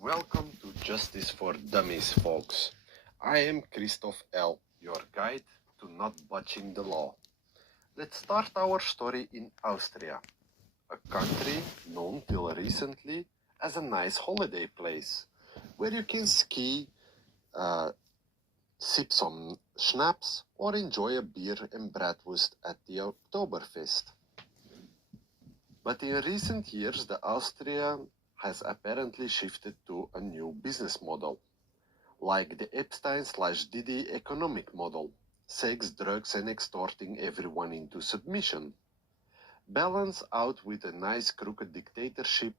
Welcome to Justice for Dummies, folks. I am Christoph L., your guide to not botching the law. Let's start our story in Austria, a country known till recently as a nice holiday place, where you can ski, sip some schnapps, or enjoy a beer and bratwurst at the Oktoberfest. But in recent years, the Austria has apparently shifted to a new business model, like the Epstein/Diddy economic model: sex, drugs, and extorting everyone into submission, balanced out with a nice crooked dictatorship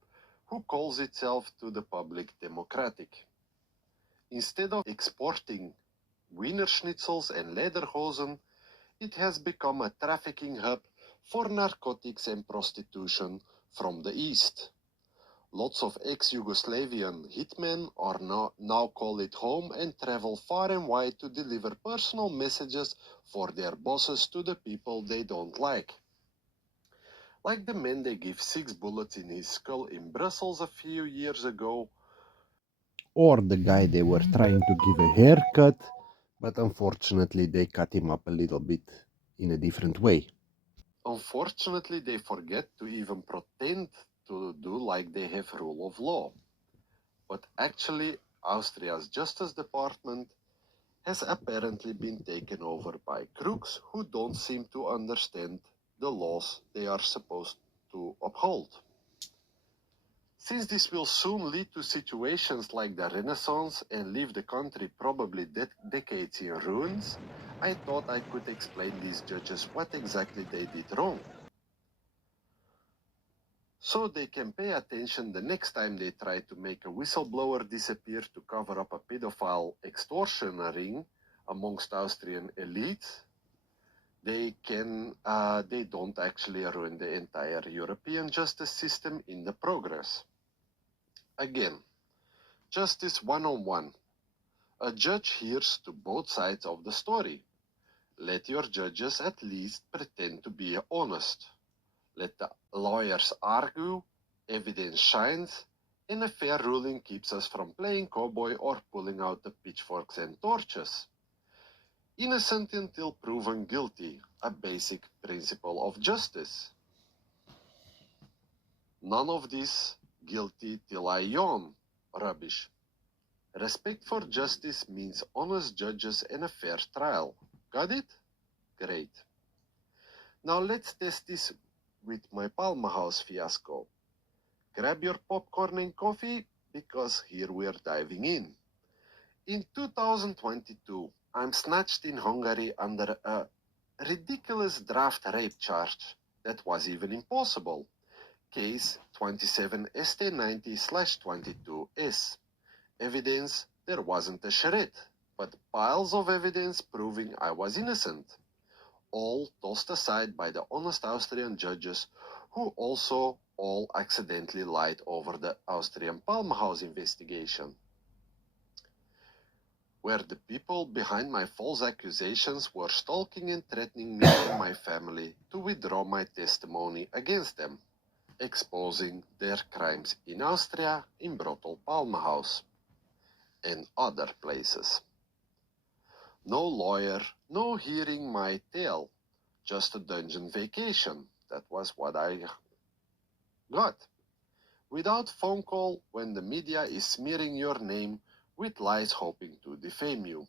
who calls itself to the public democratic. Instead of exporting Wiener Schnitzels and Lederhosen, it has become a trafficking hub for narcotics and prostitution from the East. Lots of ex-Yugoslavian hitmen are now call it home and travel far and wide to deliver personal messages for their bosses to the people they don't like. Like the man they give 6 bullets in his skull in Brussels a few years ago, or the guy they were trying to give a haircut, but unfortunately they cut him up a little bit in a different way. unfortunately they forget to even pretend to do like they have rule of law. But actually, Austria's Justice Department has apparently been taken over by crooks who don't seem to understand the laws they are supposed to uphold. Since this will soon lead to situations like the Renaissance and leave the country probably decades in ruins, I thought I could explain these judges what exactly they did wrong, so they can pay attention the next time they try to make a whistleblower disappear to cover up a pedophile extortion ring amongst Austrian elites. They don't actually ruin the entire European justice system in the progress. Again, justice 101. A judge hears to both sides of the story. Let your judges at least pretend to be honest. Let the lawyers argue, evidence shines, and a fair ruling keeps us from playing cowboy or pulling out the pitchforks and torches. Innocent until proven guilty, a basic principle of justice. None of this guilty till I yawn rubbish. Respect for justice means honest judges and a fair trial. Got it? Great. Now let's test this with my PALMENHAUS fiasco. Grab your popcorn and coffee, because here we are diving in. In 2022, I'm snatched in Hungary under a ridiculous draft rape charge that was even impossible. Case 27 ST90/22S. Evidence: there wasn't a shred, but piles of evidence proving I was innocent. All tossed aside by the honest Austrian judges, who also all accidentally lied over the Austrian PALMENHAUS investigation, where the people behind my false accusations were stalking and threatening me and my family to withdraw my testimony against them, exposing their crimes in Austria, in Brothel PALMENHAUS, and other places. No lawyer, no hearing my tale, just a dungeon vacation. That was what I got. Without phone call when the media is smearing your name with lies hoping to defame you.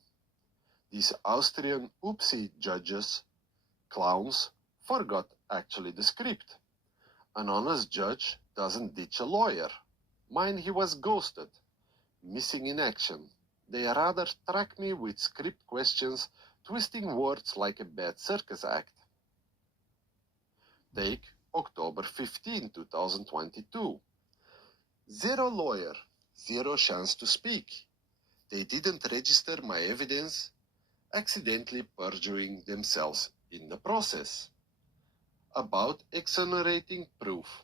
These Austrian oopsie judges, clowns, forgot actually the script. An honest judge doesn't ditch a lawyer. Mine, he was ghosted, missing in action. They rather track me with script questions, twisting words like a bad circus act. Take October 15, 2022. Zero lawyer, zero chance to speak. They didn't register my evidence, accidentally perjuring themselves in the process. About exonerating proof.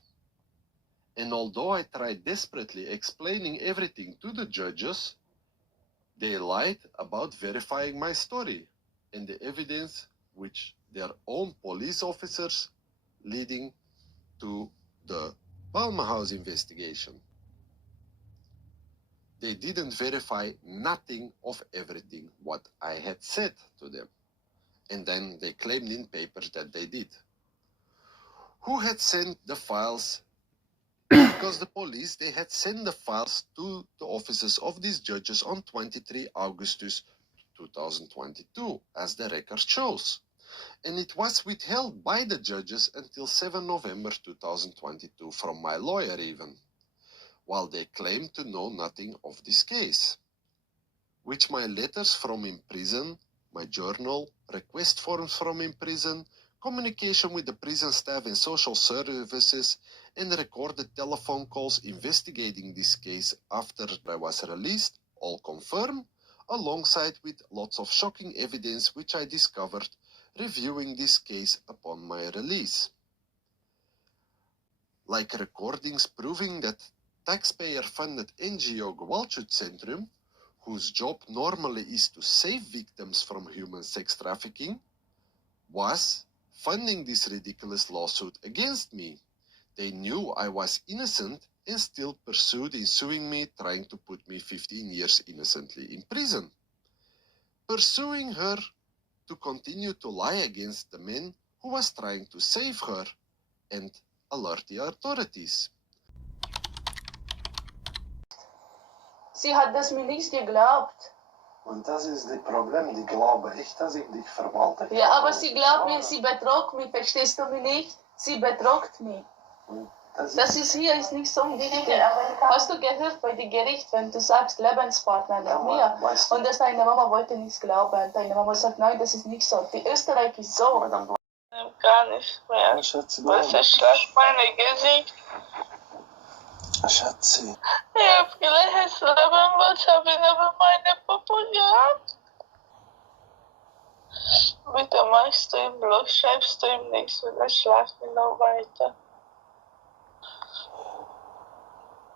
And although I tried desperately explaining everything to the judges, they lied about verifying my story and the evidence which their own police officers leading to the PALMENHAUS investigation. They didn't verify nothing of everything what I had said to them. And then they claimed in papers that they did. Who had sent the files? Because the police, they had sent the files to the offices of these judges on 23 August 2022, as the record shows. And it was withheld by the judges until 7 November 2022 from my lawyer even, while they claimed to know nothing of this case. Which my letters from in prison, my journal, request forms from in prison, communication with the prison staff and social services, and recorded telephone calls investigating this case after I was released, all confirmed, alongside with lots of shocking evidence which I discovered reviewing this case upon my release. Like recordings proving that taxpayer-funded NGO Gewaltschutzcentrum, whose job normally is to save victims from human sex trafficking, was funding this ridiculous lawsuit against me. They knew I was innocent and still pursued in suing me, trying to put me 15 years innocently in prison. Pursuing her to continue to lie against the man who was trying to save her and alert the authorities. Sie hat das mir nicht geglaubt. Und das ist das Problem, die glaube ich, dass ich dich verwalte. Ja, aber sie glaubt mir, sie betrog mich, verstehst du mich nicht? Sie betrogt mich. Das ist hier ist nicht so wichtig. Hast du gehört bei dem Gericht, wenn du sagst Lebenspartner mit mir und dass deine Mama wollte nichts glauben. Deine Mama sagt, nein, das ist nicht so. Die Österreich ist so. Gar nicht mehr. Was erschlagt meine Gesicht? Schatzi. Ich hab gleiches Leben, was habe ich aber meine Papa gehabt? Bitte machst du im Blog, schreibst du ihm nichts, und er schlaft mir noch weiter.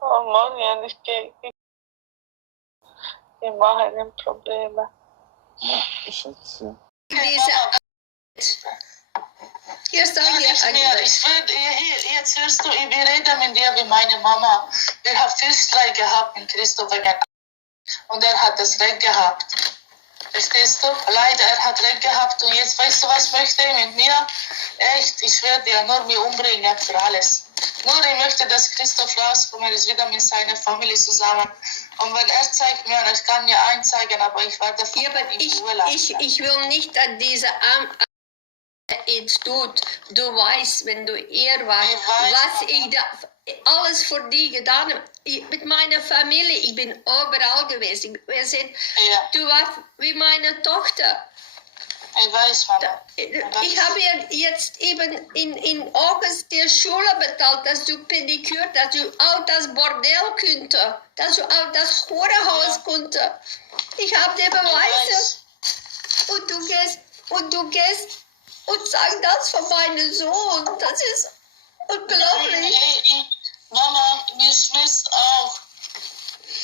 Oh Mann, ja, ich mache ihnen Probleme. Ja, Schatzi. Jetzt hörst du, wir reden mit dir wie meine Mama. Wir haben viel Streit gehabt mit Christoph und er hat das Recht gehabt. Verstehst du? Leider, er hat Recht gehabt und jetzt weißt du, was möchte er mit mir? Echt, ich werde ja nur mich umbringen für alles. Nur ich möchte, dass Christoph rauskommt, er ist wieder mit seiner Familie zusammen. Und wenn er zeigt mir, ich kann mir einzeigen, aber ich werde von ihm Urlaub. Ich will nicht, dass diese jetzt tut. Du weißt, wenn du hier warst, was ich da alles für dich getan habe. Mit meiner Familie, ich bin überall gewesen. Du warst wie meine Tochter. Ich weiß, Mama. Ich habe jetzt eben in August die Schule bezahlt, dass du Pediküre, dass du auch das Bordell könnte, dass du auch das Hurenhaus könnte. Ich habe die Beweise. Und du gehst und sagst das von meinem Sohn. Das ist unglaublich. Mama, mir schmerzt auch.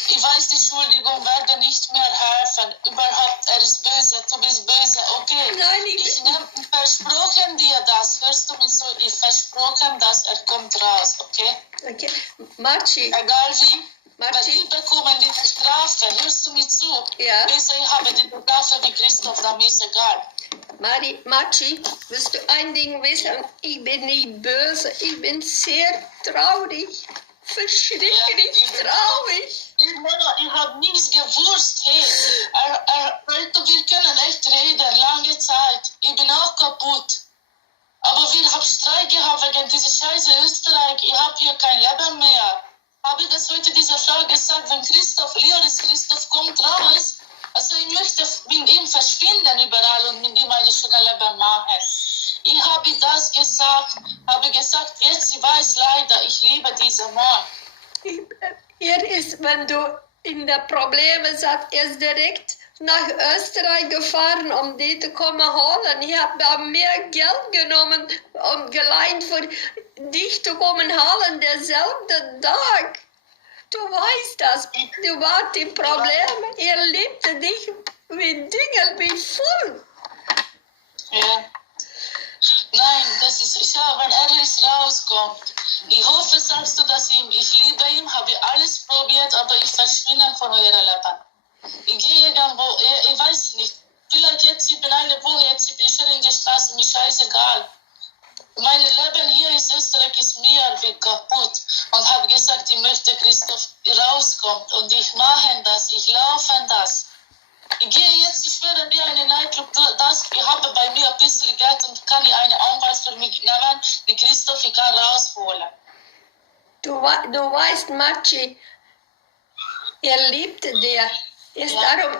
Ich weiß, die Entschuldigung werde nicht mehr helfen. Überhaupt, er ist böse, du bist böse, okay? Nein, ich versprochen dir das, hörst du mich so? Ich versprochen, dass er kommt raus, okay? Okay, Marci. Egal wie, Marci. weil ich bekomme die Strafe, hörst du mich zu? Ja. Besser, ich habe die Strafe wie Christoph, dann ist egal. Marci, willst du ein Ding wissen? Ich bin nicht böse, ich bin sehr traurig. Verschrecklich traurig. Mama, ich habe nichts gewusst. Hey, wir können echt reden, lange Zeit. Ich bin auch kaputt. Aber wir haben Streit gehabt wegen dieser Scheiße Österreich. Ich habe hier kein Leben mehr. Habe ich das heute dieser Frau gesagt, wenn Christoph kommt raus, also ich möchte mit ihm verschwinden überall und mit ihm ein schönes Leben machen. Ich habe das gesagt, jetzt sie weiß leider, ich liebe diesen Mann. Hier ist, wenn du in der Probleme sagst, er ist direkt nach Österreich gefahren, um die zu kommen holen. Ich habe mehr Geld genommen und geleint für dich zu kommen holen, derselbe Tag. Du weißt das, du warst im Problem, er liebte dich wie Dinge, wie voll. Ja. Nein, das ist ja, wenn er rauskommt. Ich hoffe, sagst du, dass ich liebe ihn, habe ich alles probiert. Zeit, aber ich verschwinde von eurem Leben. Ich gehe irgendwo, ich weiß nicht. Vielleicht jetzt, ich bin eine Woche, jetzt ich bin schon in der Straße, mir scheißegal. Mein Leben hier in Österreich ist mir wie kaputt. Und habe gesagt, ich möchte Christoph rauskommen. Und ich mache das, ich laufe das. Ich gehe jetzt, ich werde wie eine Nightclub, ich habe bei mir ein bisschen Geld und kann ich einen Anwalt für mich nehmen, die Christoph, ich kann rausholen. Du weißt, Machi, er liebte dir. Ist darum,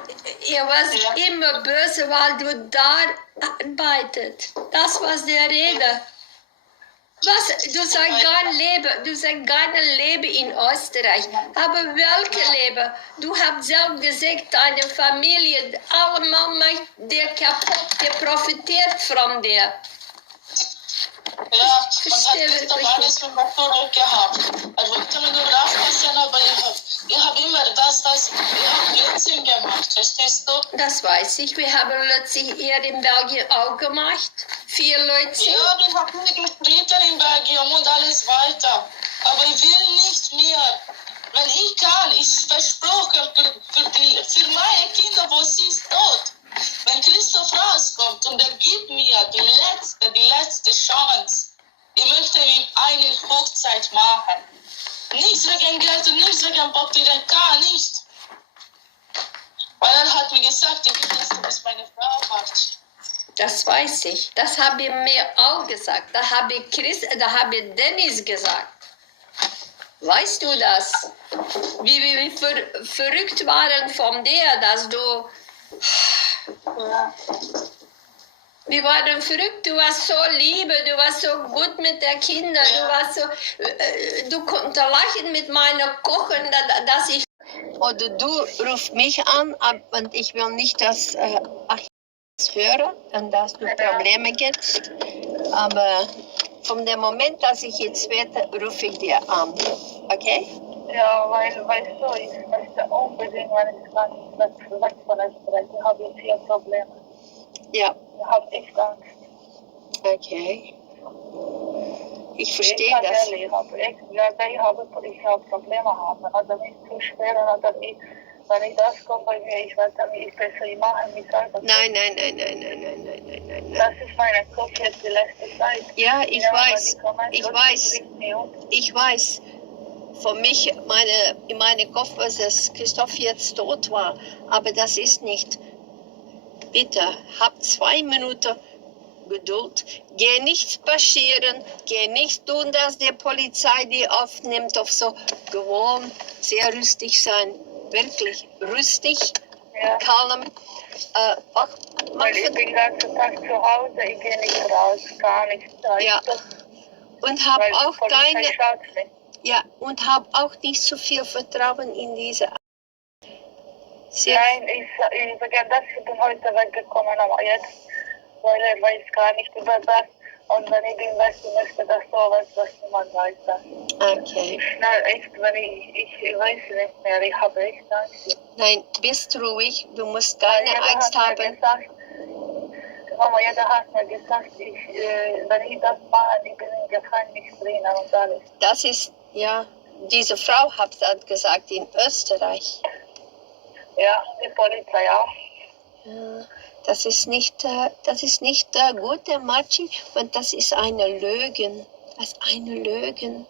er war immer böse, weil du da arbeitet. Das war der Rede. Du sagst gerne Leben in Österreich. Aber welche Leben? Du hast selbst gesagt, deine Familie, allemal macht dir kaputt, der profitiert von dir. Ja, und hat Christoph alles mit mir zurückgehabt. Er wollte mir nur aufpassen, aber ich habe immer ich habe Blödsinn gemacht, verstehst du? Das weiß ich, wir haben letztlich hier in Belgien auch gemacht. 4 Leute. Ja, wir haben gestritten in Belgien und alles weiter. Aber ich will nicht mehr. Wenn ich kann, ich versproche für meine Kinder, wo sie ist tot. Wenn Christoph rauskommt und er gibt mir die letzte Chance, ich möchte ihm eine Hochzeit machen. Nichts wegen Geld und nichts wegen Papieren, gar nicht. Weil er hat mir gesagt, ich will, dass du bist meine Frau machst. Das weiß ich. Das habe ich mir auch gesagt. Da habe ich Dennis gesagt. Weißt du das? Wie wir verrückt waren von dir, dass du... Ja. Wir waren verrückt, du warst so liebe, du warst so gut mit den Kindern, du warst so, du konntest lachen mit meiner Kochen, dass ich... Oder du rufst mich an und ich will nicht, dass ich höre und dass du Probleme gibst. Aber von dem Moment, dass ich jetzt werde, rufe ich dir an. Okay? Ja, weißt du, ich möchte unbedingt, wenn ich kann, weg von Österreich. Ich habe jetzt hier Probleme. Ja. Ich habe echt Angst. Okay. Ich verstehe das. Ich habe Probleme haben. Also nicht zu schwer, oder wenn ich das komme bei mir, ich werde mich besser machen, mich selber. Nein. Das ist meine Kopf jetzt die letzte Zeit. Ja, ich weiß. Für mich, in meinem Kopf ist es, Christoph jetzt tot war. Aber das ist nicht. Bitte, hab 2 Minuten Geduld. Geh nicht spazieren. Geh nicht tun, dass die Polizei die aufnimmt auf so. Gewohnt, sehr rüstig sein. Wirklich rüstig, kalm. Weil ich bin den ganzen Tag zu Hause, ich gehe nicht raus, gar nichts. Ja. Und hab auch nicht so viel Vertrauen in diese. Nein, ich bin heute weggekommen, aber jetzt, weil er weiß gar nicht über das. Und wenn ich bin weg, möchte das so was, was niemand weiß. Okay. Schnell, echt, wenn ich weiß nicht mehr, ich habe echt Angst. Nein, bist ruhig, du musst keine Angst haben. Mama, jeder hat mir gesagt, wenn ich das mache, ich bin im Gefängnis drin und alles. Das ist, diese Frau hat das gesagt in Österreich. Ja, die Polizei auch. Ja, das ist nicht gute Machi, und das ist eine Lüge. Das ist eine Lüge.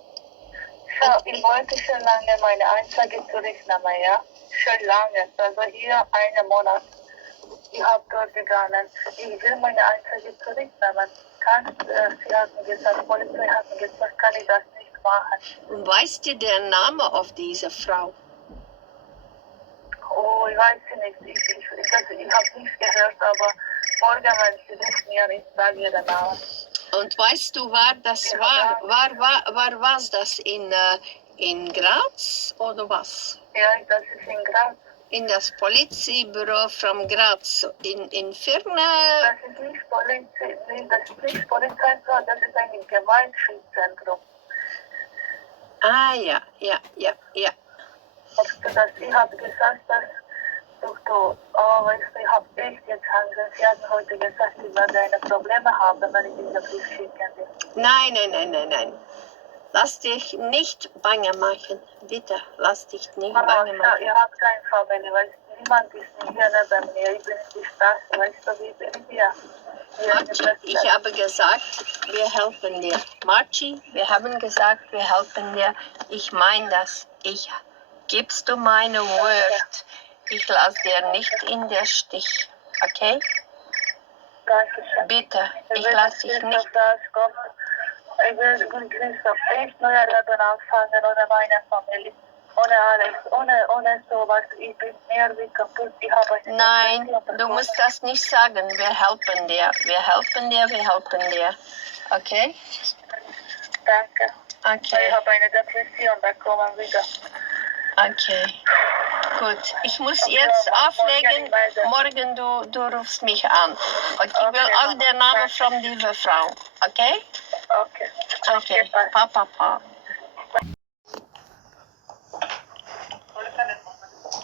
Ja, ich wollte schon lange meine Anzeige zurücknehmen, ja. Schon lange, also hier 1 Monat. Ich habe dort gegangen. Ich will meine Anzeige zurücknehmen. Sie hat mir gesagt, die Polizei hat mir gesagt, kann ich das nicht machen. Und weißt du den Namen auf diese Frau? Oh, ich weiß nicht. Ich habe nichts gehört, aber morgen, wenn sie ruft mir, ich sage ihr den Namen. Und weißt du, war das war? War was das in Graz oder was? Ja, das ist in Graz. In das Polizeibüro von Graz, in Firma? Das ist nicht Polizei, das ist nicht Polizeibüro, das ist ein Gewaltschutzzentrum. Ah, ja. Ich habe gesagt, dass ich habe echt jetzt Angst. Sie haben heute gesagt, ich werde eine Probleme haben, wenn ich diese Brief schicken will. Nein. Lass dich nicht bange machen. Bitte, lass dich nicht Mama, bange machen. ihr habt keinen Familie, weil niemand ist hier neben mir. Ich bin die Straße, weißt du, wie bin ich hier? Marci, ich habe gesagt, wir helfen dir. Marci, wir haben gesagt, wir helfen dir. Ich meine das. Gibst du meine Wort? Ich lasse dir nicht in der Stich. Okay? Dankeschön. Bitte, ich lasse dich nicht. Ich will Christoph echt neuer Leben anfangen ohne meine Familie. Ohne alles, ohne sowas. Ich bin mehr wie kaputt. Ich habe Nein, du musst das nicht sagen. Wir helfen dir. Wir helfen dir, wir helfen dir. Okay? Danke. Okay. Ich habe eine Depression bekommen wieder. Okay. Gut. Ich muss jetzt auflegen. Morgen du rufst mich an. Und ich will auch den Namen von dieser Frau. Okay? Okay. Okay. Papa.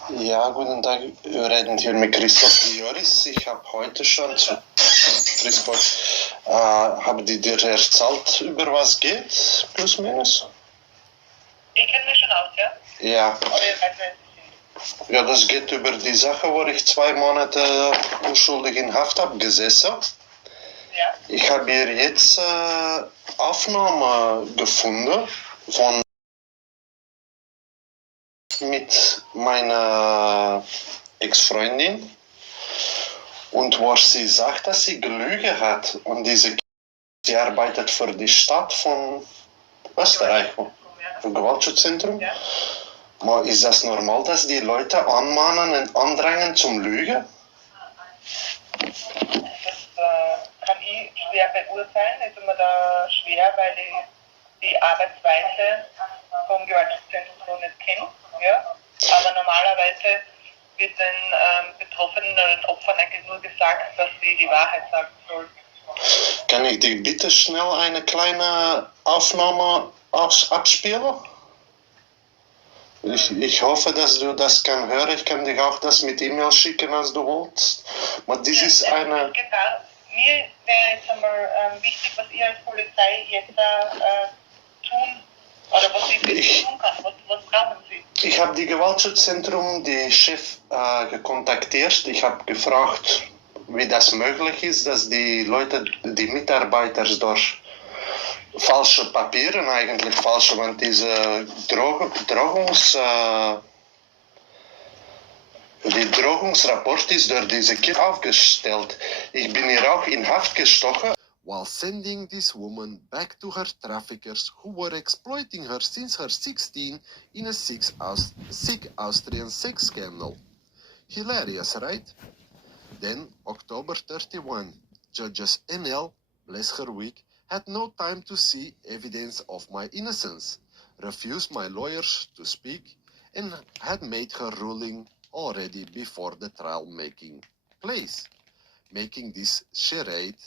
Ja, guten Tag. Wir reden hier mit Christoph Joris. Ich habe heute schon zu Frisport, habe die dir erzählt, über was geht, plus minus? Ich kenne mich schon aus, ja? Ja. Ja, das geht über die Sache, wo ich 2 Monate unschuldig in Haft habe gesessen. Ja. Ich habe hier jetzt Aufnahme gefunden von mit meiner Ex-Freundin und wo sie sagt, dass sie gelügen hat und sie arbeitet für die Stadt von Österreich, für Gewaltschutzzentrum. Ja. Aber ist das normal, dass die Leute anmahnen und andrängen zum Lügen? Das kann ich schwer beurteilen, ist immer da schwer, weil ich die Arbeitsweise vom Gewaltschutzzentrum so nicht kenne. Ja? Aber normalerweise wird den Betroffenen oder den Opfern eigentlich nur gesagt, dass sie die Wahrheit sagen sollen. Kann ich dir bitte schnell eine kleine Aufnahme abspielen? Ich hoffe, dass du das kann hören. Ich kann dir auch das mit E-Mail schicken, als du willst. Aber das ist eine... Mir wäre jetzt einmal wichtig, was ihr als Polizei jetzt tun, oder was ich tun kann. Was brauchen Sie? Ich habe die Gewaltschutzzentrum, die Chef, gekontaktiert. Ich habe gefragt, wie das möglich ist, dass die Leute, die Mitarbeiter durch falsche Papiere, eigentlich falsche, want diese die Drogungsrapport ist durch diese Kind aufgestellt. Ich bin hier auch in Haft gestochen. While sending this woman back to her traffickers who were exploiting her since her 16 in a sick Austrian sex scandal. Hilarious, right? Then, October 31, Judges NL, bless her week, had no time to see evidence of my innocence, refused my lawyers to speak, and had made her ruling already before the trial making place. Making this charade,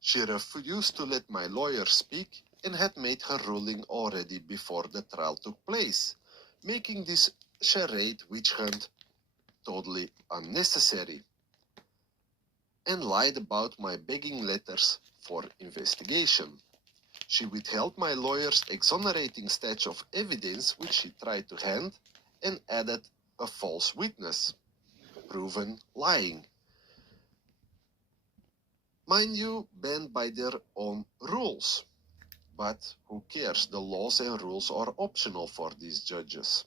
she refused to let my lawyer speak and had made her ruling already before the trial took place. Making this charade witch hunt totally unnecessary, and lied about my begging letters for investigation. She withheld my lawyer's exonerating stash of evidence which she tried to hand and added a false witness, proven lying. Mind you, banned by their own rules. But who cares? The laws and rules are optional for these judges.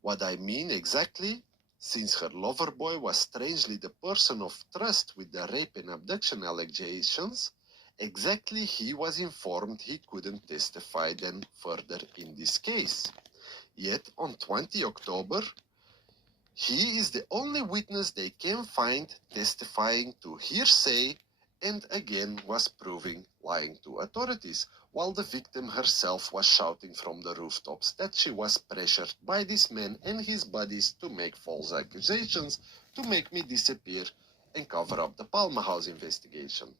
What I mean exactly, since her lover boy was strangely the person of trust with the rape and abduction allegations, exactly he was informed he couldn't testify then further in this case. Yet on 20 October, he is the only witness they can find testifying to hearsay and again was proving lying to authorities, while the victim herself was shouting from the rooftops that she was pressured by this man and his buddies to make false accusations to make me disappear and cover up the PALMENHAUS investigation.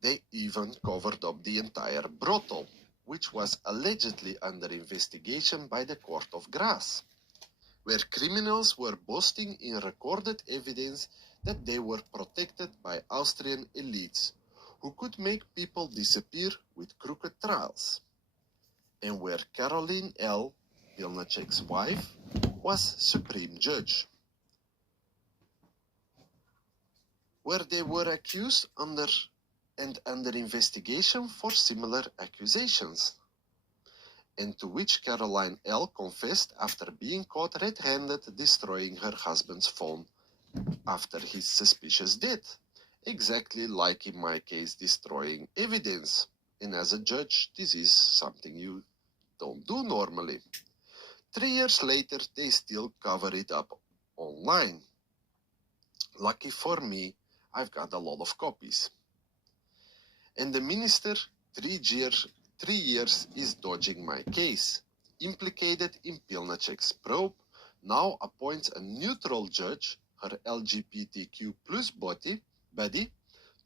They even covered up the entire brothel, which was allegedly under investigation by the Court of Grace, where criminals were boasting in recorded evidence that they were protected by Austrian elites, who could make people disappear with crooked trials, and where Caroline L., Pilnacek's wife, was Supreme Judge, where they were accused under investigation for similar accusations, and to which Caroline L. confessed after being caught red-handed destroying her husband's phone after his suspicious death, exactly like in my case destroying evidence. And as a judge, this is something you don't do normally. 3 years later, they still cover it up online. Lucky for me, I've got a lot of copies. And the minister, 3 years is dodging my case. Implicated in Pilnacek's probe, now appoints a neutral judge, her LGBTQ plus buddy,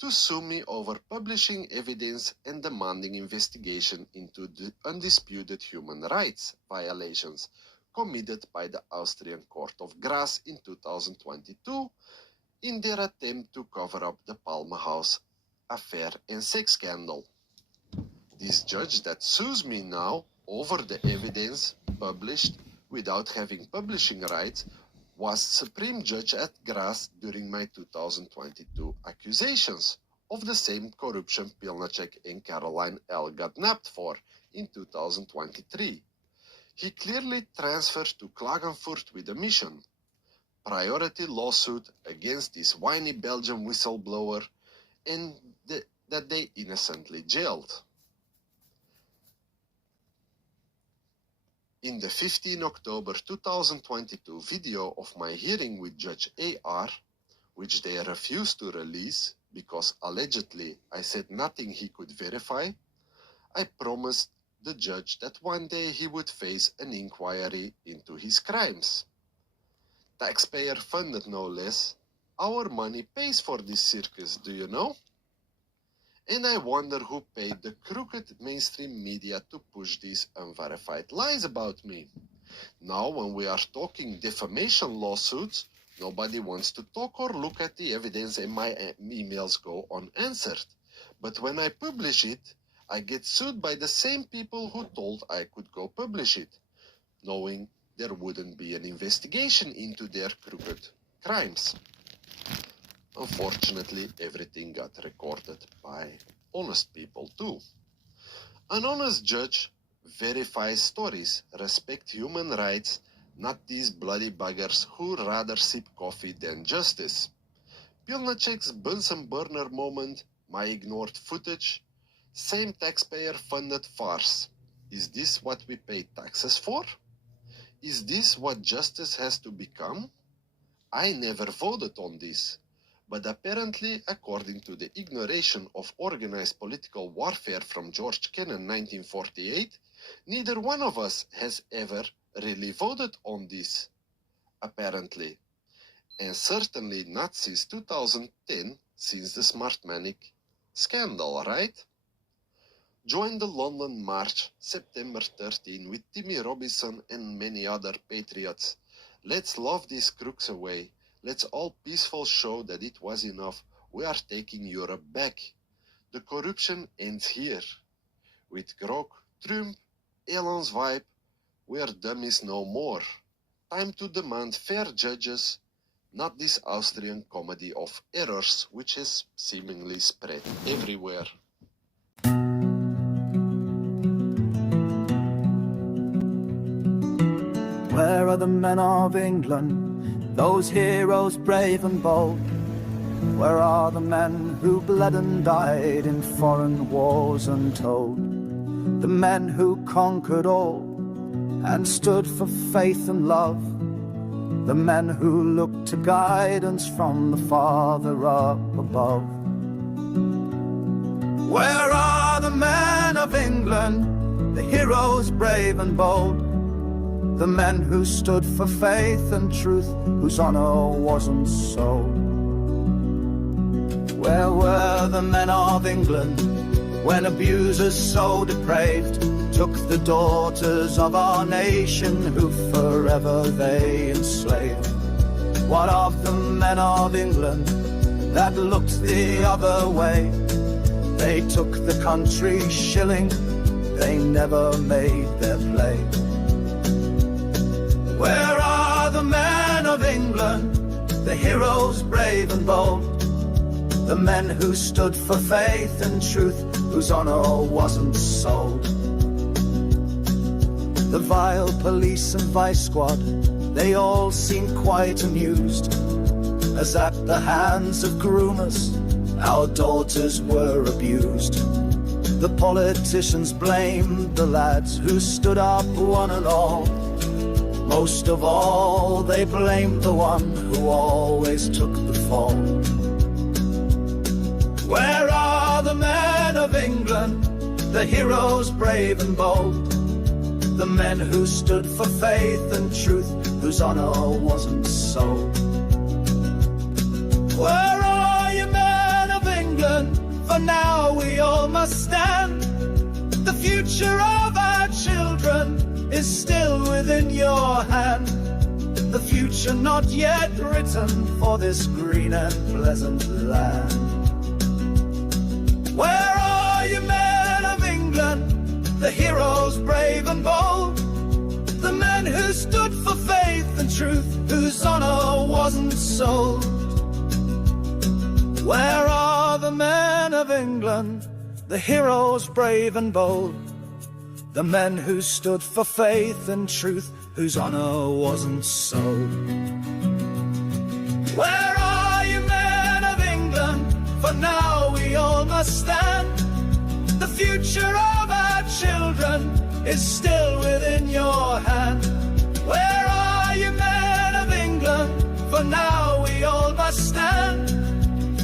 to sue me over publishing evidence and demanding investigation into the undisputed human rights violations committed by the Austrian Court of Graz in 2022 in their attempt to cover up the PALMENHAUS Affair and sex scandal. This judge that sues me now over the evidence published without having publishing rights was Supreme Judge at Graz during my 2022 accusations of the same corruption Pilnacek and Caroline L. got nabbed for in 2023. He clearly transferred to Klagenfurt with a mission, priority lawsuit against this whiny Belgian whistleblower, and that they innocently jailed. In the 15 October 2022 video of my hearing with Judge A.R., which they refused to release because allegedly I said nothing he could verify, I promised the judge that one day he would face an inquiry into his crimes. Taxpayer funded no less. Our money pays for this circus, do you know? And I wonder who paid the crooked mainstream media to push these unverified lies about me. Now, when we are talking defamation lawsuits, nobody wants to talk or look at the evidence and my emails go unanswered. But when I publish it, I get sued by the same people who told I could go publish it, knowing there wouldn't be an investigation into their crooked crimes. Unfortunately, everything got recorded by honest people too. An honest judge verifies stories, respect human rights, not these bloody buggers who rather sip coffee than justice. Pilnacek's Bunsen burner moment, my ignored footage, same taxpayer-funded farce. Is this what we pay taxes for? Is this what justice has to become? I never voted on this. But apparently, according to the Ignoration of Organized Political Warfare from George Kennan 1948, neither one of us has ever really voted on this, apparently. And certainly not since 2010, since the Smartmatic scandal, right? Join the London March, September 13, with Timmy Robinson and many other patriots. Let's love these crooks away. Let's all peaceful show that it was enough. We are taking Europe back. The corruption ends here. With Grok, Trump, Elon's vibe, we are dummies no more. Time to demand fair judges, not this Austrian comedy of errors which is seemingly spread everywhere. Where are the men of England? Those heroes brave and bold? Where are the men who bled and died in foreign wars untold? The men who conquered all and stood for faith and love? The men who looked to guidance from the Father up above? Where are the men of England, the heroes brave and bold? The men who stood for faith and truth, whose honor wasn't sold? Where were the men of England when abusers so depraved took the daughters of our nation who forever they enslaved? What of the men of England that looked the other way They took the country shilling, they never made their play. Where are the men of England, the heroes brave and bold, the men who stood for faith and truth, whose honor wasn't sold? The vile police and vice squad, they all seemed quite amused, as at the hands of groomers our daughters were abused. The politicians blamed the lads who stood up one and all. Most of all, they blamed the one who always took the fall. Where are the men of England, the heroes brave and bold, the men who stood for faith and truth, whose honor wasn't sold? Where are you, men of England? For now we all must stand. The future of our children is still within your hand. The future not yet written for this green and pleasant land. Where are you, men of England, the heroes brave and bold, the men who stood for faith and truth, whose honor wasn't sold? Where are the men of England, the heroes brave and bold, the men who stood for faith and truth, whose honor wasn't sold? Where are you, men of England? For now we all must stand. The future of our children is still within your hand. Where are you, men of England? For now we all must stand.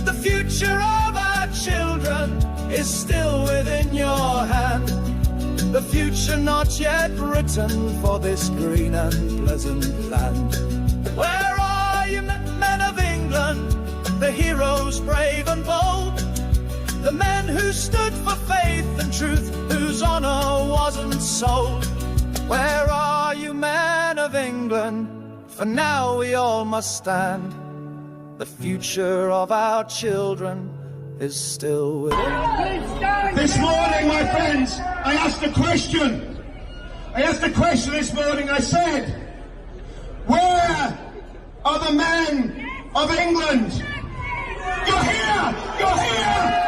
The future of our children is still within your hand. The future not yet written for this green and pleasant land. Where are you, men of England, the heroes brave and bold, the men who stood for faith and truth, whose honor wasn't sold? Where are you, men of England? For now we all must stand. The future of our children is still within. This morning, my friends, I asked a question. This morning. I said, where are the men of England? You're here! You're here!